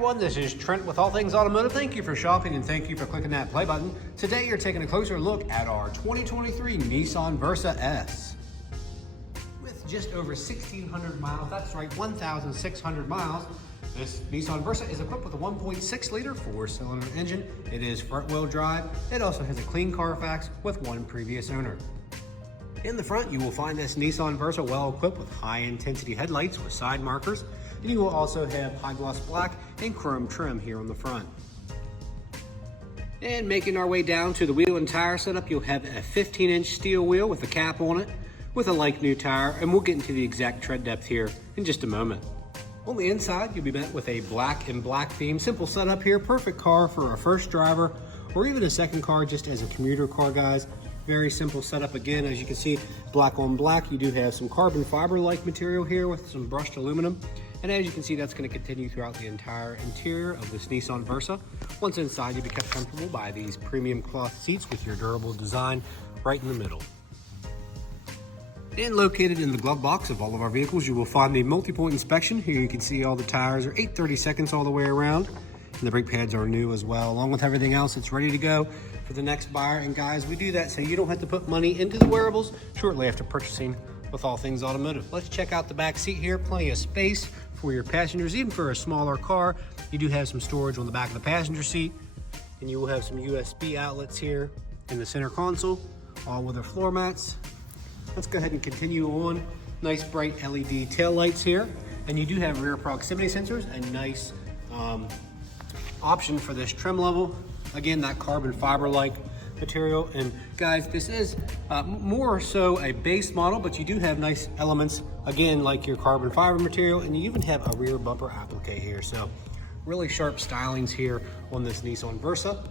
everyone, this is Trent with All Things Automotive. Thank you for shopping and thank you for clicking that play button. Today you're taking a closer look at our 2023 Nissan Versa S. With just over 1,600 miles, that's right, 1,600 miles, this Nissan Versa is equipped with a 1.6 liter four-cylinder engine. It is front-wheel drive. It also has a clean CARFAX with one previous owner. In the front, you will find this Nissan Versa well equipped with high-intensity headlights with side markers. And you will also have high gloss black and chrome trim here on the front. And making our way down to the wheel and tire setup, you'll have a 15-inch steel wheel with a cap on it with a like new tire, and we'll get into the exact tread depth here in just a moment. On the inside, you'll be met with a black and black theme. Simple setup here, perfect car for a first driver or even a second car just as a commuter car, guys. Very simple setup. Again, as you can see, black on black. You do have some carbon fiber-like material here with some brushed aluminum. And as you can see, that's going to continue throughout the entire interior of this Nissan Versa. Once inside, you'll be kept comfortable by these premium cloth seats with your durable design right in the middle. And located in the glove box of all of our vehicles, you will find the multi-point inspection. Here you can see all the tires are 8/32 all the way around. And the brake pads are new as well. Along with everything else, it's ready to go for the next buyer. And guys, we do that so you don't have to put money into the wearables shortly after purchasing with All Things Automotive. Let's check out the back seat here. Plenty of space for your passengers. Even for a smaller car, you do have some storage on the back of the passenger seat. And you will have some USB outlets here in the center console, all with their floor mats. Let's go ahead and continue on. Nice bright LED tail lights here. And you do have rear proximity sensors, a nice option for this trim level. Again, that carbon fiber-like material. And guys, this is more so a base model, but you do have nice elements, again, like your carbon fiber material, and you even have a rear bumper applique here. So really sharp stylings here on this Nissan Versa.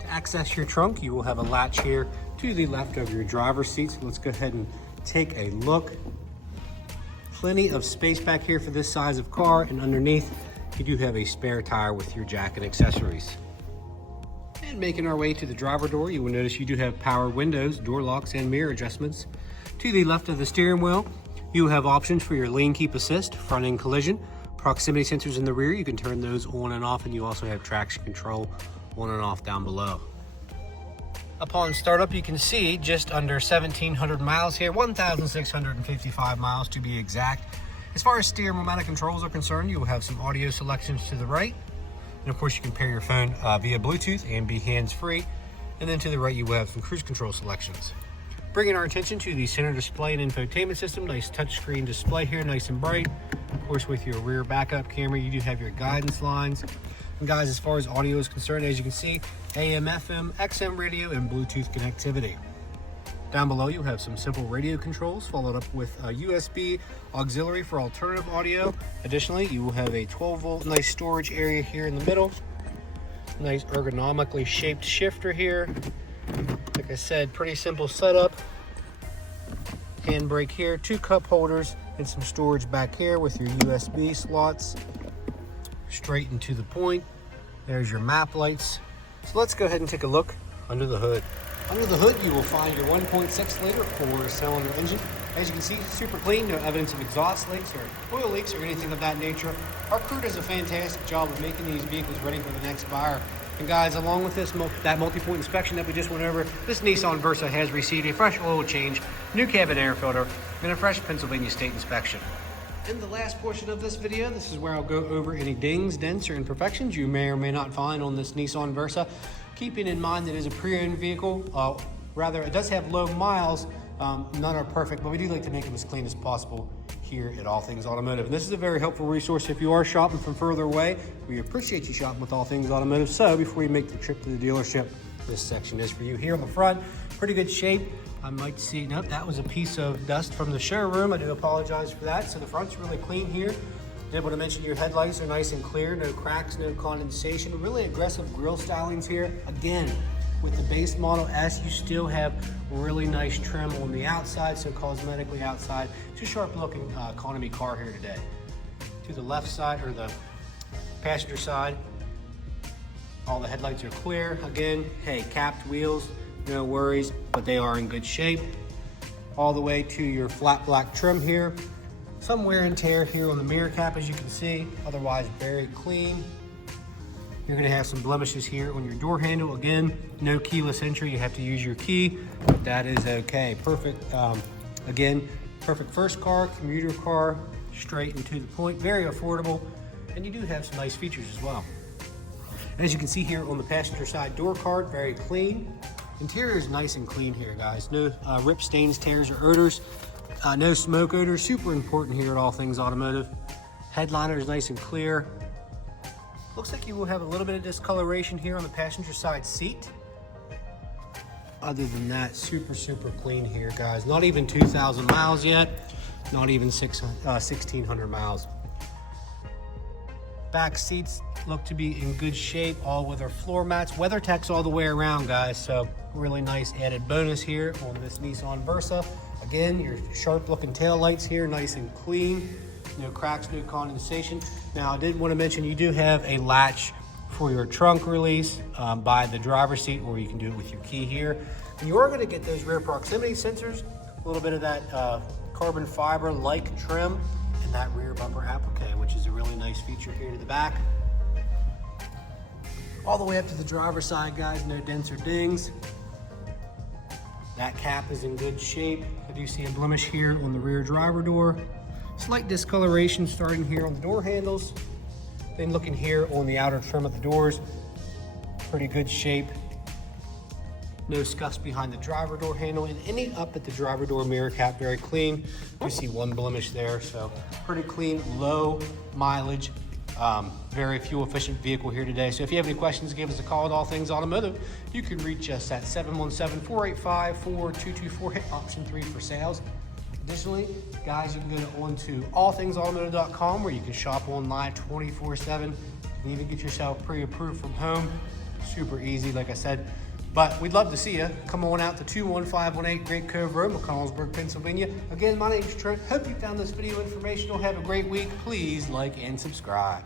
To access your trunk, you will have a latch here to the left of your driver's seat. So let's go ahead and take a look. Plenty of space back here for this size of car, and underneath you do have a spare tire with your jack and accessories. And making our way to the driver door, you will notice you do have power windows, door locks, and mirror adjustments. To the left of the steering wheel, you will have options for your lane keep assist, front end collision, proximity sensors in the rear. You can turn those on and off, and you also have traction control on and off down below. Upon startup, you can see just under 1,700 miles here, 1,655 miles to be exact. As far as steering wheel mounted controls are concerned, you will have some audio selections to the right. And of course, you can pair your phone via Bluetooth and be hands-free. And then to the right, you will have some cruise control selections. Bringing our attention to the center display and infotainment system. Nice touchscreen display here, nice and bright. Of course, with your rear backup camera, you do have your guidance lines. And guys, as far as audio is concerned, as you can see, AM, FM, XM radio, and Bluetooth connectivity. Down below, you'll have some simple radio controls, followed up with a USB auxiliary for alternative audio. Additionally, you will have a 12-volt nice storage area here in the middle. Nice ergonomically shaped shifter here. Like I said, pretty simple setup. Handbrake here, 2 cup holders, and some storage back here with your USB slots. Straight and to the point. There's your map lights. So let's go ahead and take a look under the hood. Under the hood, you will find your 1.6 liter four-cylinder engine. As you can see, super clean, no evidence of exhaust leaks or oil leaks or anything of that nature. Our crew does a fantastic job of making these vehicles ready for the next buyer. And guys, along with this that multi-point inspection that we just went over, this Nissan Versa has received a fresh oil change, new cabin air filter, and a fresh Pennsylvania state inspection. In the last portion of this video, this is where I'll go over any dings, dents, or imperfections you may or may not find on this Nissan Versa. Keeping in mind that it is a pre-owned vehicle, rather it does have low miles, none are perfect, but we do like to make them as clean as possible here at All Things Automotive. And this is a very helpful resource if you are shopping from further away. We appreciate you shopping with All Things Automotive. So before you make the trip to the dealership, this section is for you. Here on the front, pretty good shape. I might see, nope, that was a piece of dust from the showroom. I do apologize for that. So the front's really clean here. Did want to mention your headlights are nice and clear, no cracks, no condensation. Really aggressive grille stylings here. Again, with the base model S, you still have really nice trim on the outside, so cosmetically outside. It's a sharp looking economy car here today. To the left side, or the passenger side, all the headlights are clear. Again, hey, capped wheels, no worries, but they are in good shape. All the way to your flat black trim here. Some wear and tear here on the mirror cap, as you can see, otherwise very clean. You're gonna have some blemishes here on your door handle. Again, no keyless entry, you have to use your key. That is okay, perfect. Again, perfect first car, commuter car, straight and to the point, very affordable. And you do have some nice features as well. As you can see here on the passenger side door card, very clean. Interior is nice and clean here, guys. No rip stains, tears, or odors. No smoke odors, super important here at All Things Automotive. Headliner is nice and clear. Looks like you will have a little bit of discoloration here on the passenger side seat. Other than that, super clean here, guys. Not even 2,000 miles yet. Not even 1,600 miles. Back seats look to be in good shape, all with our floor mats. WeatherTech's all the way around, guys, so really nice added bonus here on this Nissan Versa. Again, your sharp looking tail lights here, nice and clean. No cracks, no condensation. Now, I did want to mention you do have a latch for your trunk release by the driver's seat, or you can do it with your key here. And you are going to get those rear proximity sensors, a little bit of that carbon fiber-like trim, and that rear bumper applique, which is a really nice feature here to the back. All the way up to the driver's side, guys, no dents or dings. That cap is in good shape. I do see a blemish here on the rear driver door. Slight discoloration starting here on the door handles. Then looking here on the outer trim of the doors, pretty good shape. No scuffs behind the driver door handle, and any up at the driver door mirror cap, very clean. You see one blemish there, so pretty clean, low mileage, very fuel efficient vehicle here today. So if you have any questions, give us a call at All Things Automotive. You can reach us at 717-485-4224, hit option 3 for sales. Additionally, guys, you can go on to allthingsautomotive.com where you can shop online 24/7. You can even get yourself pre-approved from home. Super easy, like I said. But we'd love to see you. Come on out to 21518 Great Cove Road, McConnellsburg, Pennsylvania. Again, my name's Trent. Hope you found this video informational. Have a great week. Please like and subscribe.